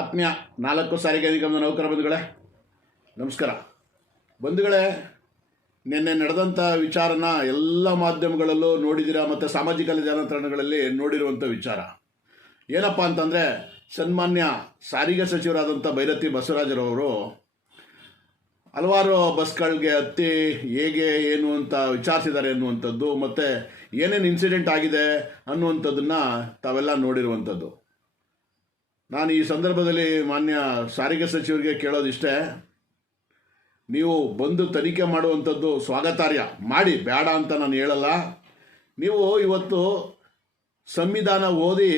ಆತ್ಮೀಯ 4 ಸಾರಿಗೆ ನಿಗಮದ ನೌಕರ ಬಂಧುಗಳೇ ನಮಸ್ಕಾರ. ಬಂಧುಗಳೇ, ನಿನ್ನೆ ನಡೆದಂಥ ವಿಚಾರನ ಎಲ್ಲ ಮಾಧ್ಯಮಗಳಲ್ಲೂ ನೋಡಿದ್ದೀರಾ ಮತ್ತು ಸಾಮಾಜಿಕ ಜಾಲತಾಣಗಳಲ್ಲಿ ನೋಡಿರುವಂಥ ವಿಚಾರ ಏನಪ್ಪ ಅಂತಂದರೆ, ಸನ್ಮಾನ್ಯ ಸಾರಿಗೆ ಸಚಿವರಾದಂಥ ಭೈರತಿ ಬಸವರಾಜರವರು ಹಲವಾರು ಬಸ್ಗಳಿಗೆ ಹತ್ತಿ ಹೇಗೆ ಏನು ಅಂತ ವಿಚಾರಿಸಿದ್ದಾರೆ ಅನ್ನುವಂಥದ್ದು ಮತ್ತು ಏನೇನು ಇನ್ಸಿಡೆಂಟ್ ಆಗಿದೆ ಅನ್ನುವಂಥದ್ದನ್ನು ತಾವೆಲ್ಲ ನೋಡಿರುವಂಥದ್ದು. ನಾನು ಈ ಸಂದರ್ಭದಲ್ಲಿ ಮಾನ್ಯ ಸಾರಿಗೆ ಸಚಿವರಿಗೆ ಕೇಳೋದಿಷ್ಟೇ, ನೀವು ಬಂದು ತನಿಖೆ ಮಾಡುವಂಥದ್ದು ಸ್ವಾಗತಾರ್ಹ, ಮಾಡಿ, ಬೇಡ ಅಂತ ನಾನು ಹೇಳಲ್ಲ. ನೀವು ಇವತ್ತು ಸಂವಿಧಾನ ಓದಿ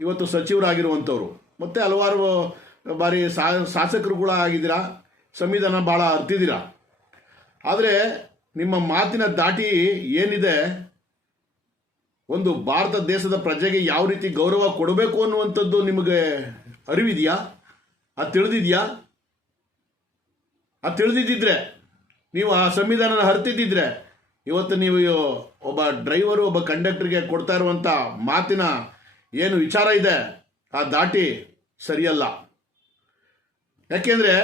ಇವತ್ತು ಸಚಿವರಾಗಿರುವಂಥವ್ರು ಮತ್ತು ಹಲವಾರು ಬಾರಿ ಶಾಸಕರು ಕೂಡ ಆಗಿದ್ದೀರಾ, ಸಂವಿಧಾನ ಭಾಳ ಅರ್ತಿದ್ದೀರಾ. ಆದರೆ ನಿಮ್ಮ ಮಾತಿನ ದಾಟಿ ಏನಿದೆ, ಒಂದು ಭಾರತ ದೇಶದ ಪ್ರಜೆಗೆ ಯಾವ ರೀತಿ ಗೌರವ ಕೊಡಬೇಕು ಅನ್ನುವಂಥದ್ದು ನಿಮಗೆ ಅರಿವಿದೆಯಾ? ಅದು ತಿಳಿದಿದೆಯಾ? ಅದು ತಿಳಿದಿದ್ದಿದ್ರೆ, ನೀವು ಆ ಸಂವಿಧಾನನ ಅರ್ತಿದ್ದಿದ್ರೆ, ಇವತ್ತು ನೀವು ಒಬ್ಬ ಡ್ರೈವರು ಒಬ್ಬ ಕಂಡಕ್ಟರ್ಗೆ ಕೊಡ್ತಾ ಇರುವಂಥ ಮಾತಿನ ಏನು ವಿಚಾರ ಇದೆ ಆ ದಾಟಿ ಸರಿಯಲ್ಲ. ಯಾಕೆಂದರೆ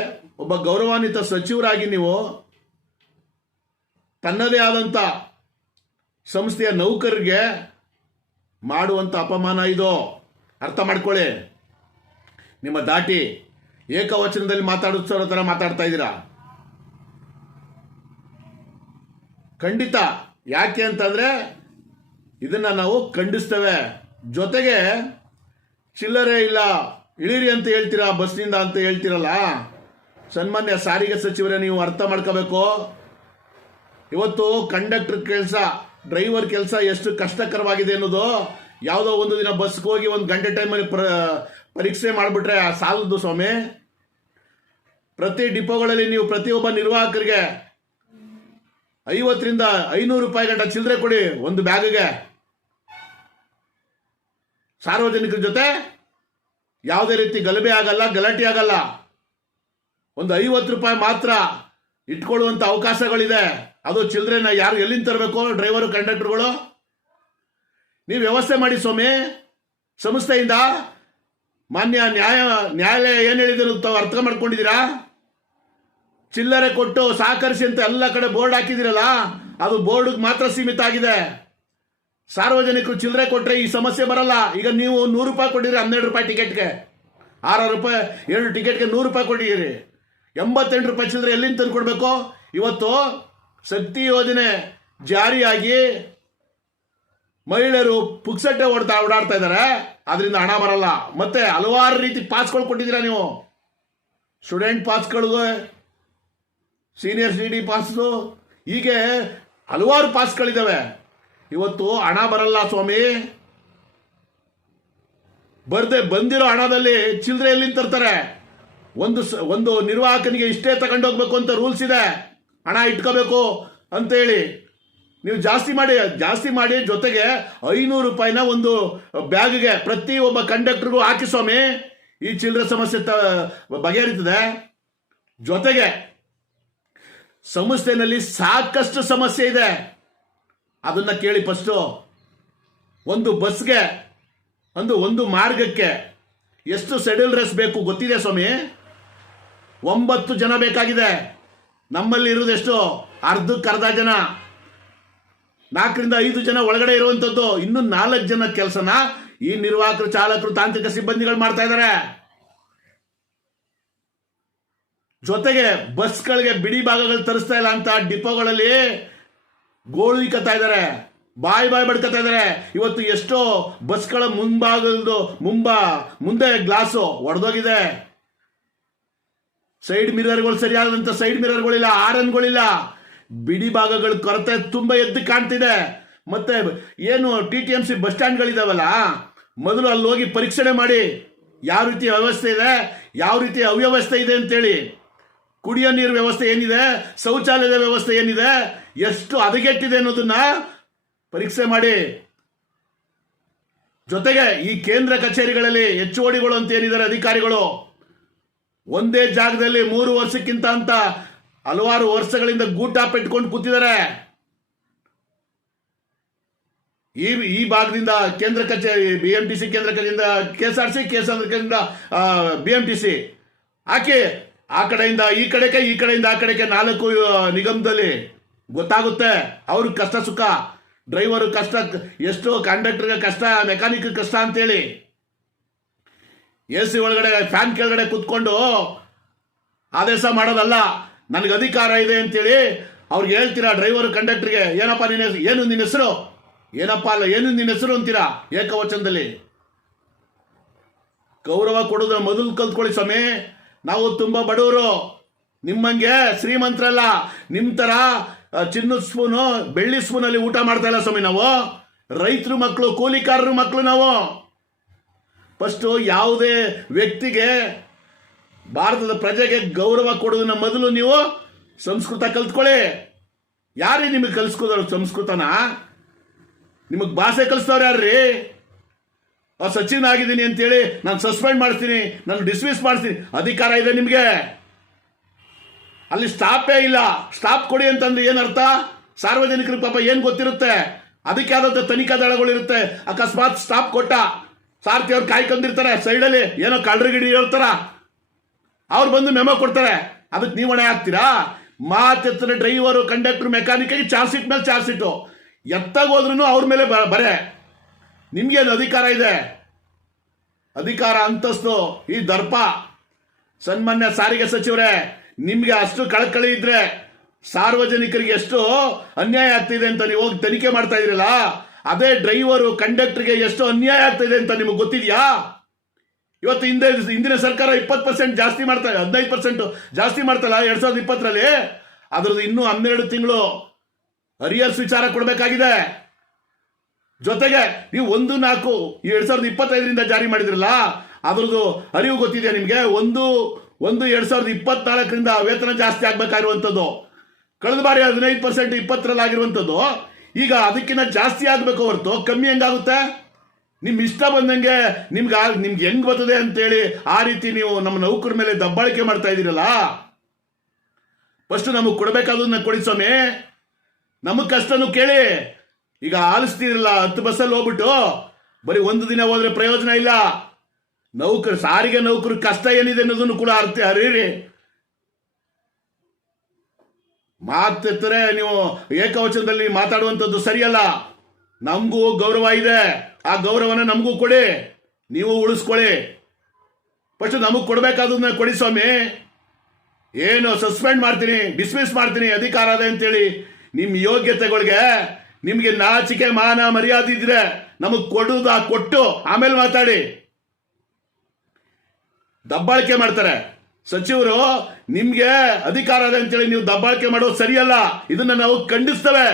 ಒಬ್ಬ ಗೌರವಾನ್ವಿತ ಸಚಿವರಾಗಿ ನೀವು ತನ್ನದೇ ಆದಂಥ ಸಂಸ್ಥೆಯ ನೌಕರರಿಗೆ ಮಾಡುವಂಥ ಅಪಮಾನ ಇದು. ಅರ್ಥ ಮಾಡ್ಕೊಳ್ಳಿ. ನಿಮ್ಮ ದಾಟಿ ಏಕವಚನದಲ್ಲಿ ಮಾತಾಡೋ ಥರ ಮಾತಾಡ್ತಾ ಇದ್ದೀರಾ. ಖಂಡಿತ. ಯಾಕೆ ಅಂತಂದರೆ ಇದನ್ನು ನಾವು ಖಂಡಿಸ್ತೇವೆ. ಜೊತೆಗೆ ಚಿಲ್ಲರೆ ಇಲ್ಲ, ಇಳಿರಿ ಅಂತ ಹೇಳ್ತೀರಾ, ಬಸ್ನಿಂದ ಅಂತ ಹೇಳ್ತೀರಲ್ಲ, ಸನ್ಮಾನ್ಯ ಸಾರಿಗೆ ಸಚಿವರೇ, ನೀವು ಅರ್ಥ ಮಾಡ್ಕೋಬೇಕು. ಇವತ್ತು ಕಂಡಕ್ಟರ್ ಕೆಲಸ, ಡ್ರೈವರ್ ಕೆಲಸ ಎಷ್ಟು ಕಷ್ಟಕರವಾಗಿದೆ ಅನ್ನೋದು. ಯಾವುದೋ ಒಂದು ದಿನ ಬಸ್ಗೆ ಹೋಗಿ 1 ಗಂಟೆ ಟೈಮಲ್ಲಿ ಪರೀಕ್ಷೆ ಮಾಡಿಬಿಟ್ರೆ ಸಾಲದು ಸ್ವಾಮಿ. ಪ್ರತಿ ಡಿಪೋಗಳಲ್ಲಿ ನೀವು ಪ್ರತಿಯೊಬ್ಬ ನಿರ್ವಾಹಕರಿಗೆ 50 ರಿಂದ 500 ರೂಪಾಯಿ ಗಂಟ ಚಿಲ್ಲರೆ ಕೊಡಿ ಒಂದು ಬ್ಯಾಗ್ಗೆ. ಸಾರ್ವಜನಿಕರ ಜೊತೆ ಯಾವುದೇ ರೀತಿ ಗಲಭೆ ಆಗಲ್ಲ, ಗಲಾಟೆ ಆಗಲ್ಲ. ಒಂದು 50 ರೂಪಾಯಿ ಮಾತ್ರ ಇಟ್ಕೊಳ್ಳುವಂಥ ಅವಕಾಶಗಳಿದೆ. ಅದು ಚಿಲ್ಲರೆನ ಯಾರು ಎಲ್ಲಿಂದ ತರಬೇಕು? ಡ್ರೈವರು, ಕಂಡಕ್ಟರ್ಗಳು. ನೀವು ವ್ಯವಸ್ಥೆ ಮಾಡಿ ಸ್ವಾಮಿ. ಸಂಸ್ಥೆಯಿಂದ ಮಾನ್ಯ ನ್ಯಾಯಾಲಯ ಏನು ಹೇಳಿದ್ರು ತಾವು ಅರ್ಥ ಮಾಡ್ಕೊಂಡಿದ್ದೀರಾ? ಚಿಲ್ಲರೆ ಕೊಟ್ಟು ಸಹಕರಿಸಿ ಅಂತ ಎಲ್ಲ ಕಡೆ ಬೋರ್ಡ್ ಹಾಕಿದಿರಲ್ಲ, ಅದು ಬೋರ್ಡ್ಗೆ ಮಾತ್ರ ಸೀಮಿತ ಆಗಿದೆ. ಸಾರ್ವಜನಿಕರು ಚಿಲ್ಲರೆ ಕೊಟ್ಟರೆ ಈ ಸಮಸ್ಯೆ ಬರಲ್ಲ. ಈಗ ನೀವು 100 ರೂಪಾಯಿ ಕೊಟ್ಟಿರಿ, 12 ರೂಪಾಯಿ ಟಿಕೆಟ್ಗೆ, 6 ರೂಪಾಯಿ 7 ಟಿಕೆಟ್ಗೆ 100 ರೂಪಾಯಿ ಕೊಟ್ಟಿದ್ದೀರಿ. 88 ರೂಪಾಯಿ ಚಿಲ್ಲರೆ ಎಲ್ಲಿಂದ ತಂದು ಕೊಡಬೇಕು? ಇವತ್ತು ಶಕ್ತಿ ಯೋಜನೆ ಜಾರಿಯಾಗಿ ಮಹಿಳೆಯರು ಪುಕ್ಸಟ್ಟೆ ಓಡಾಡ್ತಾ ಇದ್ದಾರೆ, ಅದರಿಂದ ಹಣ ಬರಲ್ಲ. ಮತ್ತೆ ಹಲವಾರು ರೀತಿ ಪಾಸ್ಗಳು ಕೊಟ್ಟಿದ್ದೀರಾ ನೀವು. ಸ್ಟೂಡೆಂಟ್ ಪಾಸ್ಗಳು, ಸೀನಿಯರ್ ಸಿಟಿ ಪಾಸು, ಹೀಗೆ ಹಲವಾರು ಪಾಸ್ಗಳಿದ್ದಾವೆ. ಇವತ್ತು ಹಣ ಬರಲ್ಲ ಸ್ವಾಮಿ. ಬಂದಿರೋ ಹಣದಲ್ಲಿ ಚಿಲ್ಲರೆ ಎಲ್ಲಿಂದ ತರ್ತಾರೆ? ಒಂದು ನಿರ್ವಾಹಕನಿಗೆ ಇಷ್ಟೇ ತಗೊಂಡೋಗ್ಬೇಕು ಅಂತ ರೂಲ್ಸ್ ಇದೆ, ಹಣ ಇಟ್ಕೋಬೇಕು ಅಂತೇಳಿ. ನೀವು ಜಾಸ್ತಿ ಮಾಡಿ ಜೊತೆಗೆ 500 ರೂಪಾಯಿನ ಒಂದು ಬ್ಯಾಗ್ಗೆ ಪ್ರತಿ ಒಬ್ಬ ಕಂಡಕ್ಟರ್ಗೂ ಹಾಕಿ ಸ್ವಾಮಿ. ಈ ಚಿಲ್ಲರೆ ಸಮಸ್ಯೆ ಬಗೆಹರಿತದೆ. ಜೊತೆಗೆ ಸಂಸ್ಥೆಯಲ್ಲಿ ಸಾಕಷ್ಟು ಸಮಸ್ಯೆ ಇದೆ, ಅದನ್ನ ಕೇಳಿ. ಫಸ್ಟು ಒಂದು ಬಸ್ಗೆ, ಒಂದು ಮಾರ್ಗಕ್ಕೆ ಎಷ್ಟು ಶೆಡ್ಯೂಲ್ ರೇಸ್ ಬೇಕು ಗೊತ್ತಿದೆ ಸ್ವಾಮಿ? 9 ಜನ ಬೇಕಾಗಿದೆ. ನಮ್ಮಲ್ಲಿ ಇರುವುದೆಷ್ಟು? ಅರ್ಧ ಜನ. 4 ರಿಂದ 5 ಜನ ಒಳಗಡೆ ಇರುವಂಥದ್ದು. ಇನ್ನು 4 ಜನ ಕೆಲಸನ ಈ ನಿರ್ವಾಹಕರು, ಚಾಲಕರು, ತಾಂತ್ರಿಕ ಸಿಬ್ಬಂದಿಗಳು ಮಾಡ್ತಾ ಇದ್ದಾರೆ. ಜೊತೆಗೆ ಬಸ್ಗಳಿಗೆ ಬಿಡಿ ಭಾಗಗಳು ತರಿಸ್ತಾ ಇಲ್ಲ ಅಂತ ಡಿಪೋಗಳಲ್ಲಿ ಗೋಳು ಇಕ್ಕತ್ತಾ ಇದ್ದಾರೆ, ಬಾಯಿ ಬಡ್ಕತ್ತಾ ಇದ್ದಾರೆ. ಇವತ್ತು ಎಷ್ಟೋ ಬಸ್ಗಳ ಮುಂದೆ ಗ್ಲಾಸು ಒಡೆದೋಗಿದೆ. ಸೈಡ್ ಮಿರರ್ಗಳು, ಸರಿಯಾದಂಥ ಸೈಡ್ ಮಿರರ್ಗಳಿಲ್ಲ, ಆರನ್ಗಳಿಲ್ಲ. ಬಿಡಿ ಭಾಗಗಳ ಕೊರತೆ ತುಂಬ ಎದ್ದು ಕಾಣ್ತಿದೆ. ಮತ್ತೆ ಏನು TTMC ಬಸ್ ಸ್ಟ್ಯಾಂಡ್ಗಳಿದಾವಲ್ಲ, ಮೊದಲು ಅಲ್ಲಿ ಹೋಗಿ ಪರೀಕ್ಷಣೆ ಮಾಡಿ ಯಾವ ರೀತಿ ವ್ಯವಸ್ಥೆ ಇದೆ, ಯಾವ ರೀತಿ ಅವ್ಯವಸ್ಥೆ ಇದೆ ಅಂತೇಳಿ. ಕುಡಿಯೋ ನೀರು ವ್ಯವಸ್ಥೆ ಏನಿದೆ, ಶೌಚಾಲಯದ ವ್ಯವಸ್ಥೆ ಏನಿದೆ, ಎಷ್ಟು ಹದಗೆಟ್ಟಿದೆ ಅನ್ನೋದನ್ನ ಪರೀಕ್ಷೆ ಮಾಡಿ. ಜೊತೆಗೆ ಈ ಕೇಂದ್ರ ಕಚೇರಿಗಳಲ್ಲಿ HODಗಳು ಅಂತ ಏನಿದ್ದಾರೆ ಅಧಿಕಾರಿಗಳು, ಒಂದೇ ಜಾಗದಲ್ಲಿ 3 ವರ್ಷಕ್ಕಿಂತ ಅಂತ ಹಲವಾರು ವರ್ಷಗಳಿಂದ ಗೂಟ ಪೆಟ್ಕೊಂಡು ಕೂತಿದ್ದಾರೆ. ಈ ಈ ಭಾಗದಿಂದ ಕೇಂದ್ರ ಕಚೇರಿ BMTC ಕೇಂದ್ರ ಕಚೇರಿಯಿಂದ KSRTC KSRTC BMTC ಹಾಕಿ ಆ ಕಡೆಯಿಂದ ಈ ಕಡೆಗೆ ಈ ಕಡೆಯಿಂದ ಆ ಕಡೆಗೆ 4 ನಿಗಮದಲ್ಲಿ ಗೊತ್ತಾಗುತ್ತೆ ಅವ್ರ ಕಷ್ಟ ಸುಖ, ಡ್ರೈವರ್ ಕಷ್ಟ ಎಷ್ಟು, ಕಂಡಕ್ಟರ್ಗೆ ಕಷ್ಟ, ಮೆಕ್ಯಾನಿಕ್ ಕಷ್ಟ ಅಂತೇಳಿ. AC ಒಳಗಡೆ ಫ್ಯಾನ್ ಕೆಳಗಡೆ ಕುತ್ಕೊಂಡು ಆದೇಶ ಮಾಡೋದಲ್ಲ, ನನಗೆ ಅಧಿಕಾರ ಇದೆ ಅಂತೇಳಿ ಅವ್ರಿಗೆ ಹೇಳ್ತೀರಾ. ಡ್ರೈವರ್ ಕಂಡಕ್ಟರ್ಗೆ ಏನಪ್ಪ ಏನು ನಿನ್ನ ಹೆಸರು, ಏನಪ್ಪ ಅಲ್ಲ ಏನು ನಿನ್ನ ಹೆಸರು ಅಂತೀರಾ ಏಕವಚನದಲ್ಲಿ. ಗೌರವ ಕೊಡೋದ್ರ ಮೊದಲು ಕಲ್ತ್ಕೊಳ್ಳಿ ಸ್ವಾಮಿ. ನಾವು ತುಂಬಾ ಬಡವರು, ನಿಮ್ಮಂಗೆ ಶ್ರೀಮಂತರಲ್ಲ. ನಿಮ್ಮ ತರ ಚಿನ್ನದ ಸ್ಪೂನು ಬೆಳ್ಳಿ ಸ್ಪೂನಲ್ಲಿ ಊಟ ಮಾಡ್ತಾ ಇಲ್ಲ ಸ್ವಾಮಿ. ನಾವು ರೈತರ ಮಕ್ಕಳು, ಕೂಲಿಕಾರರ ಮಕ್ಕಳು. ನಾವು ಫಸ್ಟು ಯಾವುದೇ ವ್ಯಕ್ತಿಗೆ, ಭಾರತದ ಪ್ರಜೆಗೆ ಗೌರವ ಕೊಡೋದನ್ನ ಮೊದಲು ನೀವು ಸಂಸ್ಕೃತ ಕಲ್ತ್ಕೊಳ್ಳಿ. ಯಾರೇ ನಿಮಗೆ ಕಲಿಸ್ಕೋದ್ರು ಸಂಸ್ಕೃತನ? ನಿಮಗೆ ಭಾಷೆ ಕಲಿಸ್ತವ್ರು ಯಾರ್ರೀ? ಸಚಿನ್ ಆಗಿದ್ದೀನಿ ಅಂತೇಳಿ ನಾನು ಸಸ್ಪೆಂಡ್ ಮಾಡ್ತೀನಿ, ನಾನು ಡಿಸ್ಮಿಸ್ ಮಾಡ್ತೀನಿ, ಅಧಿಕಾರ ಇದೆ ನಿಮಗೆ. ಅಲ್ಲಿ ಸ್ಟಾಪೇ ಇಲ್ಲ. ಸ್ಟಾಪ್ ಕೊಡಿ ಅಂತಂದ್ರೆ ಏನರ್ಥ? ಸಾರ್ವಜನಿಕರಿಗೆ ಪಾಪ ಏನು ಗೊತ್ತಿರುತ್ತೆ? ಅದಕ್ಕೆ ಆದಂಥ ತನಿಖಾ ದಳಗಳಿರುತ್ತೆ. ಅಕಸ್ಮಾತ್ ಸ್ಟಾಪ್ ಕೊಟ್ಟ ಸಾರ್ಥಿ ಅವ್ರು ಕಾಯ್ಕೊಂಡಿರ್ತಾರೆ ಸೈಡಲ್ಲಿ, ಏನೋ ಕಳ್ಳರಿಗಿಡಿ ಹೇಳ್ತಾರ, ಅವ್ರು ಬಂದು ಮೆಮೊ ಕೊಡ್ತಾರೆ. ಅದಕ್ಕೆ ನೀವು ಹೊಣೆ ಹಾಕ್ತೀರಾ? ಮಾತೆತ್ತನ ಡ್ರೈವರು, ಕಂಡಕ್ಟರ್, ಮೆಕ್ಯಾನಿಕ್ಗೆ ಚಾರ್ಜ್ ಶೀಟ್ ಮೇಲೆ ಚಾರ್ಜ್ ಶೀಟು ಎತ್ತಾಗೋದ್ರೂ ಅವ್ರ ಮೇಲೆ ಬರೆ. ನಿಮ್ಗೇನು ಅಧಿಕಾರ ಇದೆ? ಅಧಿಕಾರ, ಅಂತಸ್ತು, ಈ ದರ್ಪ. ಸನ್ಮಾನ್ಯ ಸಾರಿಗೆ ಸಚಿವರೇ, ನಿಮ್ಗೆ ಅಷ್ಟು ಕಳಕಳಿ ಇದ್ರೆ ಸಾರ್ವಜನಿಕರಿಗೆ ಎಷ್ಟು ಅನ್ಯಾಯ ಆಗ್ತಿದೆ ಅಂತ ನೀವು ಹೋಗಿ ತನಿಖೆ ಮಾಡ್ತಾ ಇದ್ರಲ್ಲ, ಅದೇ ಡ್ರೈವರು ಕಂಡಕ್ಟರ್ಗೆ ಎಷ್ಟು ಅನ್ಯಾಯ ಆಗ್ತಿದೆ ಅಂತ ನಿಮಗೆ ಗೊತ್ತಿದೆಯಾ? ಇವತ್ತು ಹಿಂದಿನ ಸರ್ಕಾರ 20% ಜಾಸ್ತಿ ಮಾಡ್ತಾ, 15% ಜಾಸ್ತಿ ಮಾಡ್ತಲ್ಲ 2020ರಲ್ಲಿ. ಅದ್ರದ್ದು ಇನ್ನೂ 12 ತಿಂಗಳು ಅರಿಯರ್ಸ್ ವಿಚಾರ ಕೊಡಬೇಕಾಗಿದೆ. ಜೊತೆಗೆ ನೀವು 1/4/2025ರಿಂದ ಜಾರಿ ಮಾಡಿದ್ರಲ್ಲ, ಅದ್ರದ್ದು ಅರಿವು ಗೊತ್ತಿದೆ ನಿಮಗೆ? 1/1/2024ರಿಂದ ವೇತನ ಜಾಸ್ತಿ ಆಗ್ಬೇಕಾಗಿರುವಂಥದ್ದು. ಕಳೆದ ಬಾರಿ 15% 20ರಲ್ಲಿ ಆಗಿರುವಂಥದ್ದು ಈಗ ಅದಕ್ಕಿಂತ ಜಾಸ್ತಿ ಆಗಬೇಕು ಹೊರತು ಕಮ್ಮಿ ಹೆಂಗಾಗುತ್ತೆ? ನಿಮ್ ಇಷ್ಟ ಬಂದಂಗೆ ನಿಮ್ಗೆ ಹೆಂಗ್ ಬರ್ತದೆ ಅಂತೇಳಿ ಆ ರೀತಿ ನೀವು ನಮ್ಮ ನೌಕರ ಮೇಲೆ ದಬ್ಬಾಳಿಕೆ ಮಾಡ್ತಾ ಇದ್ದೀರಲ್ಲ. ಫಸ್ಟ್ ನಮಗೆ ಕೊಡಬೇಕಾದನ್ನ ಕೊಡಿ ಸ್ವಾಮಿ. ನಮಗ್ ಕಷ್ಟನೂ ಕೇಳಿ. ಈಗ ಆಲಿಸ್ತೀರಲ್ಲ 10 ಬಸ್ಸಲ್ಲಿ ಹೋಗ್ಬಿಟ್ಟು ಬರೀ 1 ದಿನ ಹೋದ್ರೆ ಪ್ರಯೋಜನ ಇಲ್ಲ. ಸಾರಿಗೆ ನೌಕರ ಕಷ್ಟ ಏನಿದೆ ಅನ್ನೋದನ್ನು ಕೂಡ ಅರಿಯಿರಿ. ಮಾತೆತ್ತರೆ ನೀವು ಏಕವಚನದಲ್ಲಿ ಮಾತಾಡುವಂಥದ್ದು ಸರಿಯಲ್ಲ. ನಮಗೂ ಗೌರವ ಇದೆ, ಆ ಗೌರವನ ನಮಗೂ ಕೊಡಿ, ನೀವು ಉಳಿಸ್ಕೊಳ್ಳಿ. ಫಸ್ಟ್ ನಮಗ್ ಕೊಡಬೇಕಾದನ್ನ ಕೊಡಿ ಸ್ವಾಮಿ. ಏನು ಸಸ್ಪೆಂಡ್ ಮಾಡ್ತೀನಿ, ಡಿಸ್ಮಿಸ್ ಮಾಡ್ತೀನಿ, ಅಧಿಕಾರ ಅದೇ ಅಂತೇಳಿ ನಿಮ್ಮ ಯೋಗ್ಯತೆಗಳಿಗೆ ನಿಮ್ಗೆ ನಾಚಿಕೆ ಮಾನ ಮರ್ಯಾದೆ ಇದ್ರೆ ನಮಗ್ ಕೊಟ್ಟು ಆಮೇಲೆ ಮಾತಾಡಿ. ದಬ್ಬಾಳಿಕೆ ಮಾಡ್ತಾರೆ ಸಚಿವರು. ನಿಮ್ಗೆ ಅಧಿಕಾರ ಇದೆ ಅಂತೇಳಿ ನೀವು ದಬ್ಬಾಳಿಕೆ ಮಾಡೋದು ಸರಿಯಲ್ಲ. ಇದನ್ನ ನಾವು ಖಂಡಿಸ್ತೇವೆ.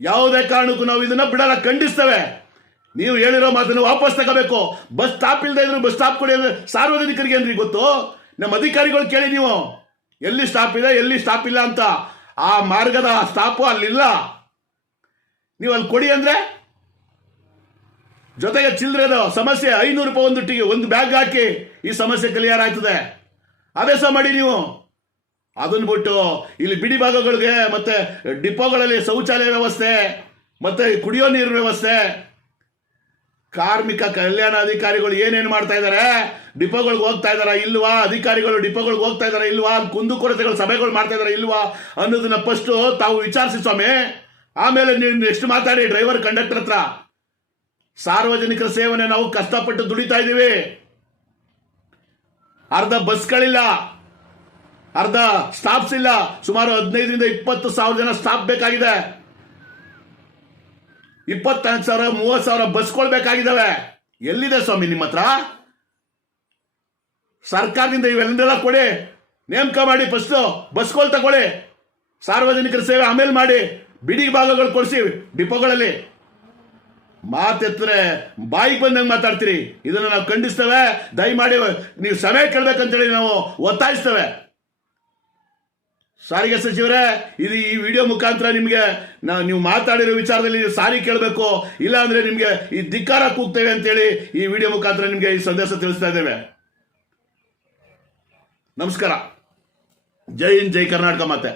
ಯಾವುದೇ ಕಾರಣಕ್ಕೂ ನಾವು ಇದನ್ನ ಬಿಡಲ್ಲ, ಖಂಡಿಸ್ತೇವೆ. ನೀವು ಹೇಳಿರೋ ಮಾತನ್ನು ವಾಪಸ್ ತಗೋಬೇಕು. ಬಸ್ ಸ್ಟಾಪ್ ಇಲ್ಲದೆ ಇದ್ರು ಬಸ್ ಸ್ಟಾಪ್ ಕೊಡಿ ಅಂದ್ರೆ ಸಾರ್ವಜನಿಕರಿಗೆ ಏನ್ರಿ ಗೊತ್ತು? ನಮ್ಮ ಅಧಿಕಾರಿಗಳು ಕೇಳಿ ನೀವು, ಎಲ್ಲಿ ಸ್ಟಾಪ್ ಇದೆ ಎಲ್ಲಿ ಸ್ಟಾಪ್ ಇಲ್ಲ ಅಂತ. ಆ ಮಾರ್ಗದ ಸ್ಟಾಪು ಅಲ್ಲಿಲ್ಲ, ನೀವು ಅಲ್ಲಿ ಕೊಡಿ ಅಂದ್ರೆ. ಜೊತೆಗೆ ಚಿಲ್ಲರೆದು ಸಮಸ್ಯೆ 500 ರೂಪಾಯಿ ಒಂದು ಬ್ಯಾಗ್ ಹಾಕಿ ಈ ಸಮಸ್ಯೆ ಕ್ಲಿಯರ್ ಆಯ್ತದೆ. ಆದೇಶ ಮಾಡಿ ನೀವು. ಅದನ್ನ ಬಿಟ್ಟು ಇಲ್ಲಿ ಬಿಡಿ ಭಾಗಗಳಿಗೆ ಮತ್ತೆ ಡಿಪೋಗಳಲ್ಲಿ ಶೌಚಾಲಯ ವ್ಯವಸ್ಥೆ ಮತ್ತೆ ಕುಡಿಯೋ ನೀರು ವ್ಯವಸ್ಥೆ, ಕಾರ್ಮಿಕ ಕಲ್ಯಾಣ ಅಧಿಕಾರಿಗಳು ಏನೇನು ಮಾಡ್ತಾ ಇದ್ದಾರೆ? ಡಿಪೋಗಳಿಗೆ ಹೋಗ್ತಾ ಇದಾರ ಇಲ್ವಾ? ಅಧಿಕಾರಿಗಳು ಡಿಪೋಗಳಿಗೆ ಹೋಗ್ತಾ ಇದಾರ ಇಲ್ವಾ? ಕುಂದುಕೊರತೆಗಳು ಸಭೆಗಳು ಮಾಡ್ತಾ ಇದಾರ ಇಲ್ವಾ ಅನ್ನೋದನ್ನ ಫಸ್ಟ್ ತಾವು ವಿಚಾರಿಸಿ ಸ್ವಾಮಿ. ಆಮೇಲೆ ನೀವು ನೆಕ್ಸ್ಟ್ ಮಾತಾಡಿ ಡ್ರೈವರ್ ಕಂಡಕ್ಟರ್ ಹತ್ರ. ಸಾರ್ವಜನಿಕರ ಸೇವನೆ ನಾವು ಕಷ್ಟಪಟ್ಟು ದುಡಿತಾ ಇದ್ದೀವಿ. ಅರ್ಧ ಬಸ್ಗಳಿಲ್ಲ, ಅರ್ಧ ಸ್ಟಾಫ್ಸ್ ಇಲ್ಲ. ಸುಮಾರು 15,000 ರಿಂದ 20,000 ಜನ ಸ್ಟಾಫ್ ಬೇಕಾಗಿದೆ. 25,000 30,000 ಬಸ್ಗಳು ಬೇಕಾಗಿದ್ದಾವೆ. ಎಲ್ಲಿದೆ ಸ್ವಾಮಿ ನಿಮ್ಮ ಹತ್ರ? ಸರ್ಕಾರದಿಂದ ಇವೆಲ್ಲ ಕೊಡಿ, ನೇಮಕ ಮಾಡಿ. ಫಸ್ಟ್ ಬಸ್ಗಳು ತಗೊಳ್ಳಿ, ಸಾರ್ವಜನಿಕರ ಸೇವೆ ಆಮೇಲೆ ಮಾಡಿ. ಬಿಡಿ ಭಾಗಗಳು ಕೊಡಿಸಿ ಡಿಪೋಗಳಲ್ಲಿ. ಮಾತೆತ್ತರೆ ಬಾಯಿಗೆ ಬಂದಂಗೆ ಮಾತಾಡ್ತೀರಿ. ಇದನ್ನು ನಾವು ಖಂಡಿಸ್ತೇವೆ. ದಯಮಾಡಿ ನೀವು ಸಮಯ ಕೇಳಬೇಕಂತೇಳಿ ನಾವು ಒತ್ತಾಯಿಸ್ತೇವೆ. ಸಾರಿಗೆ ಸಚಿವರೇ, ಇದು ಈ ವಿಡಿಯೋ ಮುಖಾಂತರ ನಿಮಗೆ ನೀವು ಮಾತಾಡಿರೋ ವಿಚಾರದಲ್ಲಿ ಸಾರಿ ಕೇಳಬೇಕು, ಇಲ್ಲ ಅಂದ್ರೆ ನಿಮಗೆ ಈ ಧಿಕ್ಕಾರ ಕೂಗ್ತೇವೆ ಅಂತೇಳಿ ಈ ವಿಡಿಯೋ ಮುಖಾಂತರ ನಿಮಗೆ ಈ ಸಂದೇಶ ತಿಳಿಸ್ತಾ ಇದ್ದೇವೆ. ನಮಸ್ಕಾರ. ಜೈ ಹಿಂದ್, ಜೈ ಕರ್ನಾಟಕ ಮಾತೆ.